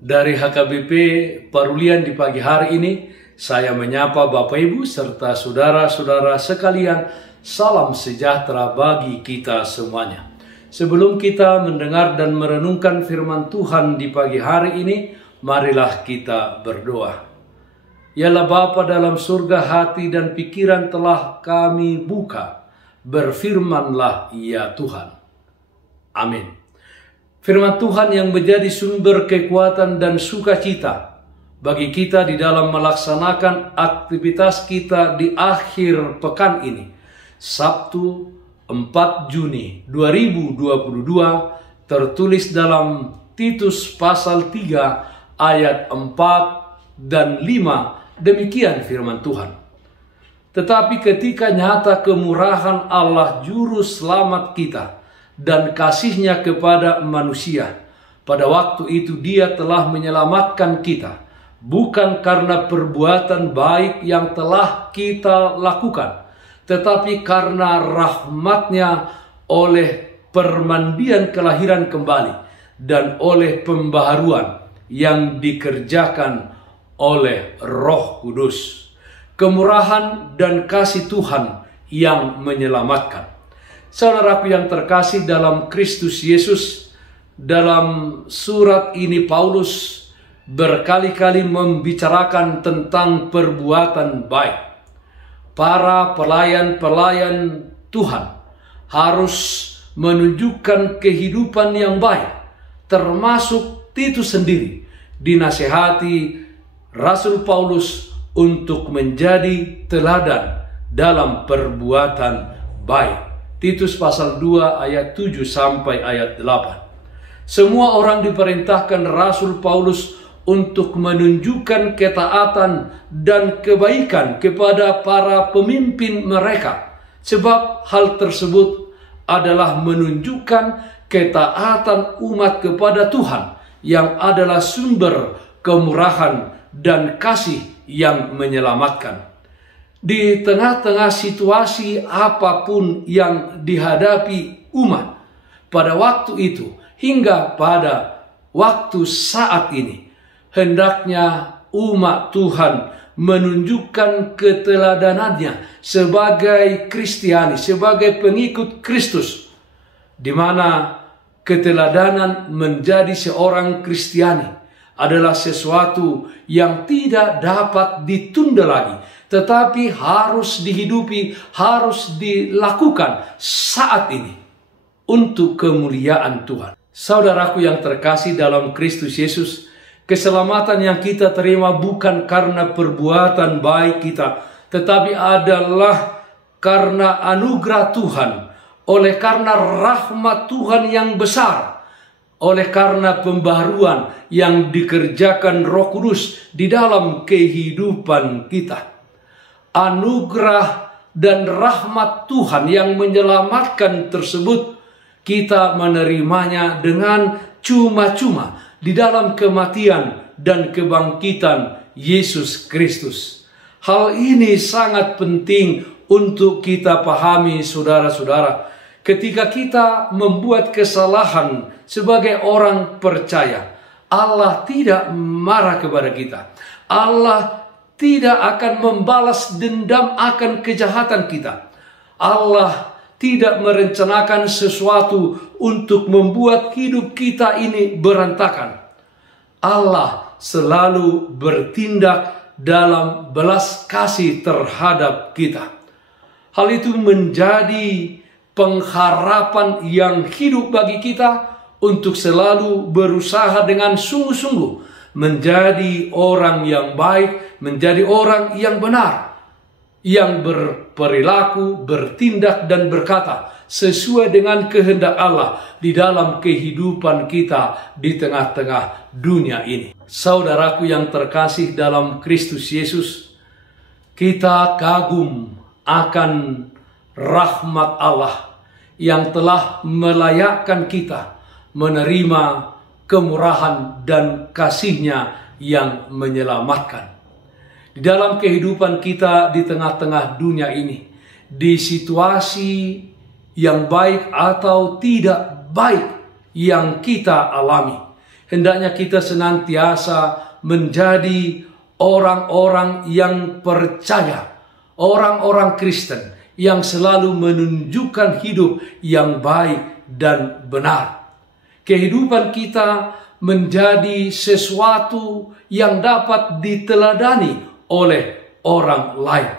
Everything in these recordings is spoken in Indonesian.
Dari HKBP Parulian di pagi hari ini, saya menyapa Bapak Ibu serta saudara-saudara sekalian, salam sejahtera bagi kita semuanya. Sebelum kita mendengar dan merenungkan firman Tuhan di pagi hari ini, marilah kita berdoa. Yalah Bapa dalam surga, hati dan pikiran telah kami buka, berfirmanlah ya Tuhan. Amin. Firman Tuhan yang menjadi sumber kekuatan dan sukacita bagi kita di dalam melaksanakan aktivitas kita di akhir pekan ini. Sabtu 4 Juni 2022 tertulis dalam Titus pasal 3 ayat 4 dan 5, demikian firman Tuhan. Tetapi ketika nyata kemurahan Allah juru selamat kita dan kasih-Nya kepada manusia, pada waktu itu Dia telah menyelamatkan kita, bukan karena perbuatan baik yang telah kita lakukan, tetapi karena rahmat-Nya oleh permandian kelahiran kembali dan oleh pembaharuan yang dikerjakan oleh Roh Kudus. Kemurahan dan kasih Tuhan yang menyelamatkan. Saudaraku yang terkasih dalam Kristus Yesus, dalam surat ini Paulus berkali-kali membicarakan tentang perbuatan baik. Para pelayan-pelayan Tuhan harus menunjukkan kehidupan yang baik, termasuk Titus sendiri dinasihati Rasul Paulus untuk menjadi teladan dalam perbuatan baik. Titus pasal 2 ayat 7 sampai ayat 8. Semua orang diperintahkan Rasul Paulus untuk menunjukkan ketaatan dan kebaikan kepada para pemimpin mereka. Sebab hal tersebut adalah menunjukkan ketaatan umat kepada Tuhan yang adalah sumber kemurahan dan kasih yang menyelamatkan. Di tengah-tengah situasi apapun yang dihadapi umat pada waktu itu hingga pada waktu saat ini, hendaknya umat Tuhan menunjukkan keteladanannya sebagai Kristiani, sebagai pengikut Kristus, di mana keteladanan menjadi seorang Kristiani adalah sesuatu yang tidak dapat ditunda lagi, tetapi harus dihidupi, harus dilakukan saat ini untuk kemuliaan Tuhan. Saudaraku yang terkasih dalam Kristus Yesus, keselamatan yang kita terima bukan karena perbuatan baik kita, tetapi adalah karena anugerah Tuhan, oleh karena rahmat Tuhan yang besar, oleh karena pembaharuan yang dikerjakan Roh Kudus di dalam kehidupan kita. Anugerah dan rahmat Tuhan yang menyelamatkan tersebut, kita menerimanya dengan cuma-cuma di dalam kematian dan kebangkitan Yesus Kristus. Hal ini sangat penting untuk kita pahami, saudara-saudara. Ketika kita membuat kesalahan sebagai orang percaya, Allah tidak marah kepada kita. Allah tidak akan membalas dendam akan kejahatan kita. Allah tidak merencanakan sesuatu untuk membuat hidup kita ini berantakan. Allah selalu bertindak dalam belas kasih terhadap kita. Hal itu menjadi pengharapan yang hidup bagi kita untuk selalu berusaha dengan sungguh-sungguh menjadi orang yang baik, menjadi orang yang benar, yang berperilaku, bertindak dan berkata sesuai dengan kehendak Allah di dalam kehidupan kita di tengah-tengah dunia ini. Saudaraku yang terkasih dalam Kristus Yesus, kita kagum akan rahmat Allah yang telah melayakkan kita menerima kemurahan dan kasih-Nya yang menyelamatkan. Di dalam kehidupan kita di tengah-tengah dunia ini, di situasi yang baik atau tidak baik yang kita alami, Hendaknya kita senantiasa menjadi orang-orang yang percaya, orang-orang Kristen yang selalu menunjukkan hidup yang baik dan benar. Kehidupan kita menjadi sesuatu yang dapat diteladani oleh orang lain.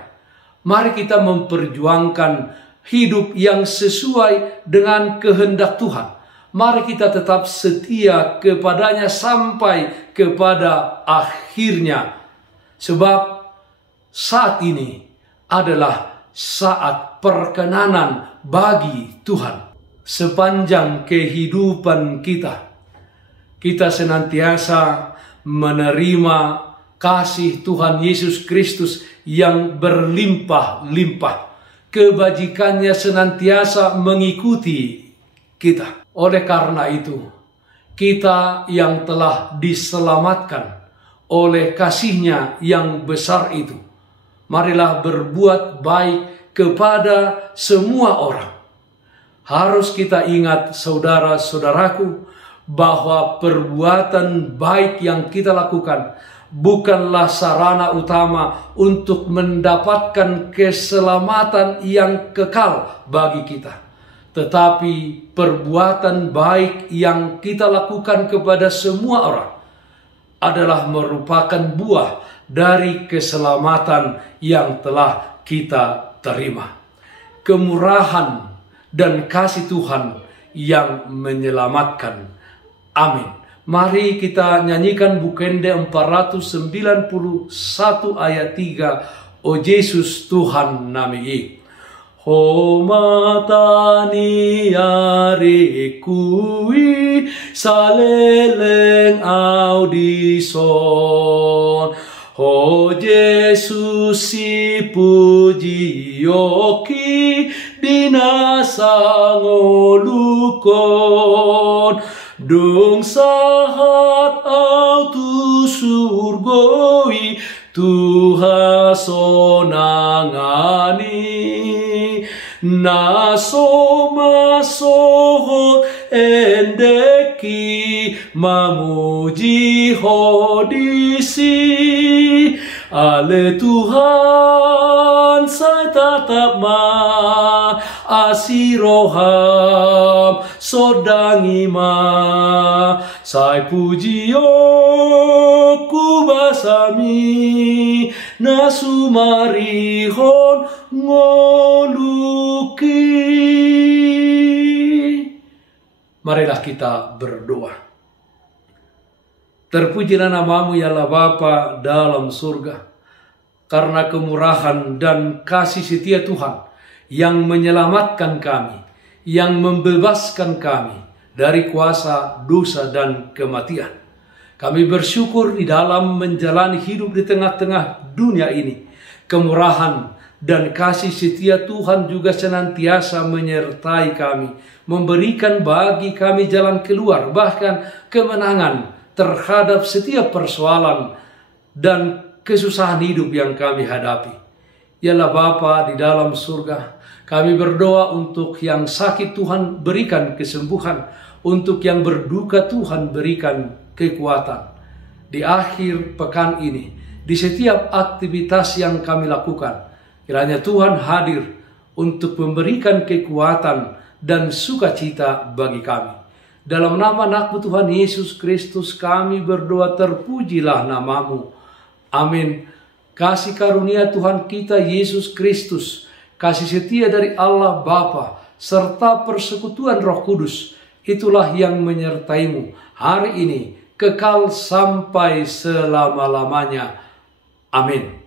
Mari kita memperjuangkan hidup yang sesuai dengan kehendak Tuhan. Mari kita tetap setia kepadanya sampai kepada akhirnya. Sebab saat ini adalah saat perkenanan bagi Tuhan. Sepanjang kehidupan kita, kita senantiasa menerima kasih Tuhan Yesus Kristus yang berlimpah-limpah. Kebajikannya senantiasa mengikuti kita. Oleh karena itu, kita yang telah diselamatkan oleh kasih-Nya yang besar itu, marilah berbuat baik kepada semua orang. Harus kita ingat, saudara-saudaraku, bahwa perbuatan baik yang kita lakukan bukanlah sarana utama untuk mendapatkan keselamatan yang kekal bagi kita. Tetapi perbuatan baik yang kita lakukan kepada semua orang adalah merupakan buah dari keselamatan yang telah kita terima. Kemurahan dan kasih Tuhan yang menyelamatkan. Amin. Mari kita nyanyikan Bukende 491 ayat 3. O Yesus Tuhan nami. Ho matani arekui saleleng audison. Ho Yesus si puji yoki binasangolukon. Dung sahat autu surgoi Tuha sonangani. Nasoma sohot endeki mamuji hodisi. Ale Tuhan saya tatap ma asiroham sodangima. Saya puji ku basami nasumarihon ngoluki. Marilah kita berdoa. Terpujilah namamu ya Allah Bapa dalam surga, karena kemurahan dan kasih setia Tuhan yang menyelamatkan kami, yang membebaskan kami dari kuasa dosa dan kematian. Kami bersyukur di dalam menjalani hidup di tengah-tengah dunia ini. Kemurahan dan kasih setia Tuhan juga senantiasa menyertai kami, memberikan bagi kami jalan keluar, bahkan kemenangan terhadap setiap persoalan dan kesusahan hidup yang kami hadapi. Yalah Bapa di dalam surga, kami berdoa untuk yang sakit Tuhan berikan kesembuhan, untuk yang berduka Tuhan berikan kekuatan. Di akhir pekan ini, di setiap aktivitas yang kami lakukan, kiranya Tuhan hadir untuk memberikan kekuatan dan sukacita bagi kami. Dalam nama anak-Mu Tuhan Yesus Kristus kami berdoa, terpujilah namamu. Amin. Kasih karunia Tuhan kita Yesus Kristus, kasih setia dari Allah Bapa, serta persekutuan Roh Kudus, itulah yang menyertaimu hari ini, kekal sampai selama-lamanya. Amin.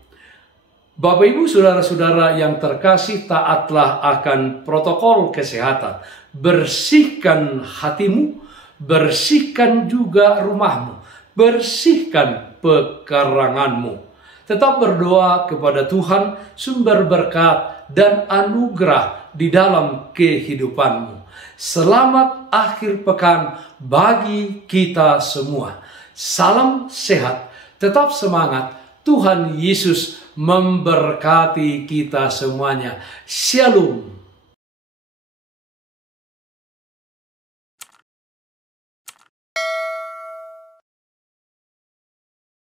Bapak Ibu saudara-saudara yang terkasih, taatlah akan protokol kesehatan. Bersihkan hatimu, bersihkan juga rumahmu, bersihkan pekaranganmu. Tetap berdoa kepada Tuhan, sumber berkat dan anugerah di dalam kehidupanmu. Selamat akhir pekan bagi kita semua. Salam sehat, tetap semangat. Tuhan Yesus memberkati kita semuanya. Shalom.